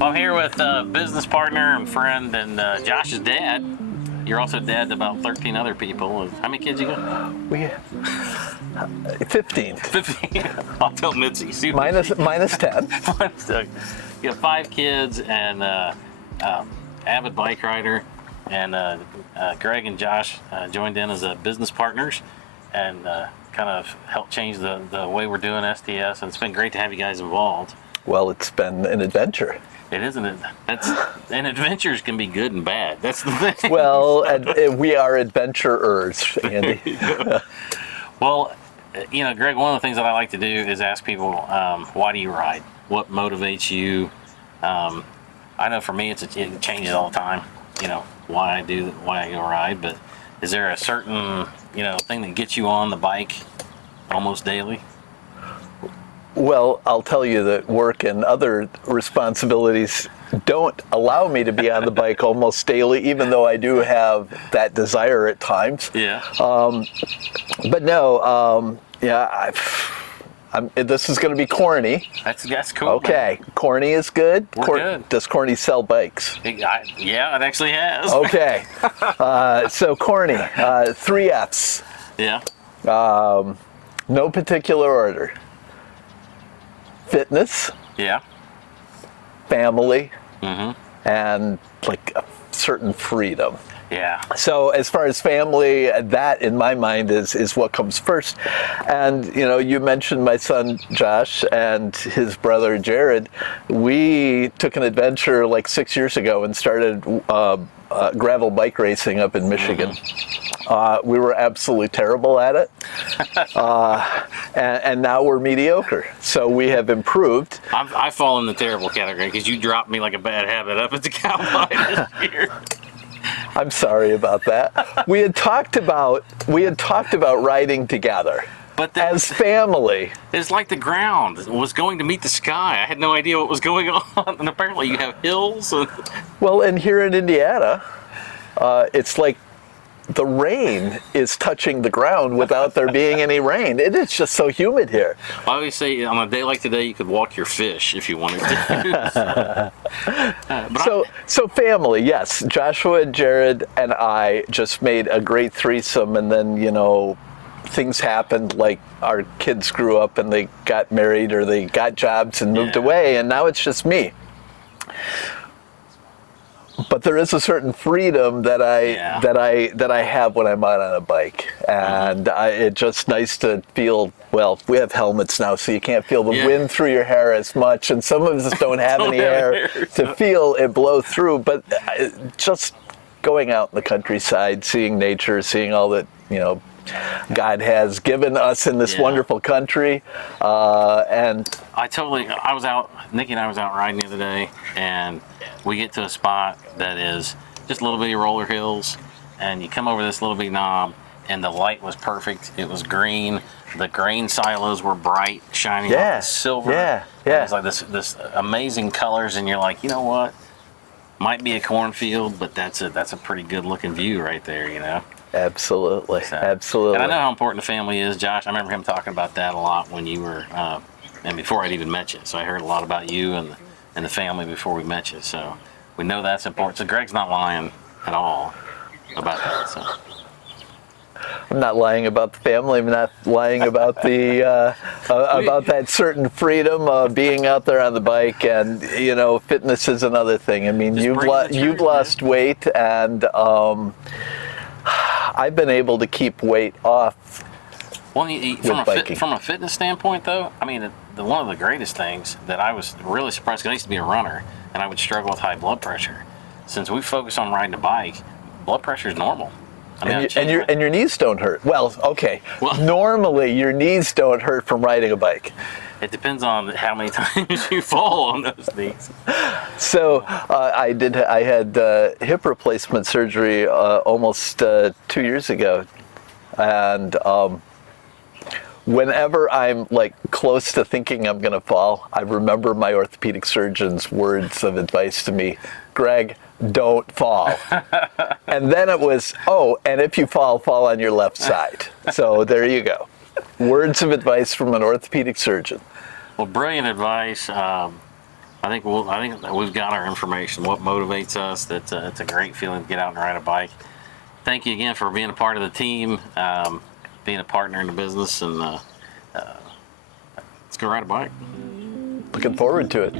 Well, I'm here with business partner and friend and Josh's dad. You're also dad to about 13 other people. How many kids you got? We 15. 15. I'll tell Mitzi. See minus 10. Minus 10. You have 5 kids and avid bike rider. And Greg and Josh joined in as business partners and kind of helped change the way we're doing STS. And it's been great to have you guys involved. Well, it's been an adventure. It isn't it? And adventures can be good and bad. That's the thing. Well, we are adventurers, Andy. Well, you know, Greg, one of the things that I like to do is ask people, why do you ride? What motivates you? I know for me, it changes all the time. You know, why I go ride. But is there a certain, thing that gets you on the bike almost daily? Well, I'll tell you that work and other responsibilities don't allow me to be on the bike almost daily, even though I do have that desire at times. Yeah. But no, this is going to be corny. That's cool. Okay, man. Corny is good. We're good. Does Corny sell bikes? Yeah, it actually has. Okay. So corny, 3 F's. Yeah. No particular order. Fitness. Yeah. Family. Mm-hmm. And like a certain freedom. Yeah. So as far as family, that in my mind is what comes first. And you mentioned my son Josh and his brother Jared. We took an adventure like 6 years ago and started gravel bike racing up in Michigan. We were absolutely terrible at it, and now we're mediocre. So we have improved. I fall in the terrible category because you dropped me like a bad habit up at the cowboy this year. I'm sorry about that. We had talked about riding together, but as family. It's like the ground was going to meet the sky. I had no idea what was going on, and apparently you have hills. Well, and here in Indiana, it's like the rain is touching the ground without there being any rain. It is just so humid here. I always say on a day like today, you could walk your fish if you wanted to. So family, yes. Joshua, Jared, and I just made a great threesome, and then, things happened, like our kids grew up and they got married or they got jobs and moved away, and now it's just me. But there is a certain freedom that I have when I'm out on a bike, and it's just nice to feel. Well, we have helmets now, so you can't feel the wind through your hair as much, and some of us don't have any hair to feel it blow through. But just going out in the countryside, seeing nature, seeing all that God has given us in this wonderful country, and Nikki and I was out riding the other day, and we get to a spot that is just a little bitty roller hills, and you come over this little bitty knob, and the light was perfect. It was green. The grain silos were bright, shining like silver. Yeah. It's like this amazing colors, and you're like, you know what? Might be a cornfield, but that's a pretty good looking view right there, Absolutely. So, Absolutely. And I know how important the family is, Josh. I remember him talking about that a lot when you were, and before I'd even met you. So I heard a lot about you and the family before we met you. So we know that's important. So Greg's not lying at all about that. So I'm not lying about the family. I'm not lying about the about that certain freedom of being out there on the bike, and fitness is another thing. I mean, you've lost weight, and I've been able to keep weight off. Well, from a fitness standpoint, though, I mean, one of the greatest things that I was really surprised, because I used to be a runner, and I would struggle with high blood pressure. Since we focus on riding a bike, blood pressure is normal. And your knees don't hurt. Well, okay. Normally, your knees don't hurt from riding a bike. It depends on how many times you fall on those knees. So I had hip replacement surgery almost 2 years ago, and whenever I'm like close to thinking I'm going to fall, I remember my orthopedic surgeon's words of advice to me: Greg, don't fall. And then it was, and if you fall on your left side. So there you go. Words of advice from an orthopedic surgeon. Well, brilliant advice. I think that we've got our information. What motivates us? It's a great feeling to get out and ride a bike. Thank you again for being a part of the team, being a partner in the business, and let's go ride a bike. Looking forward to it.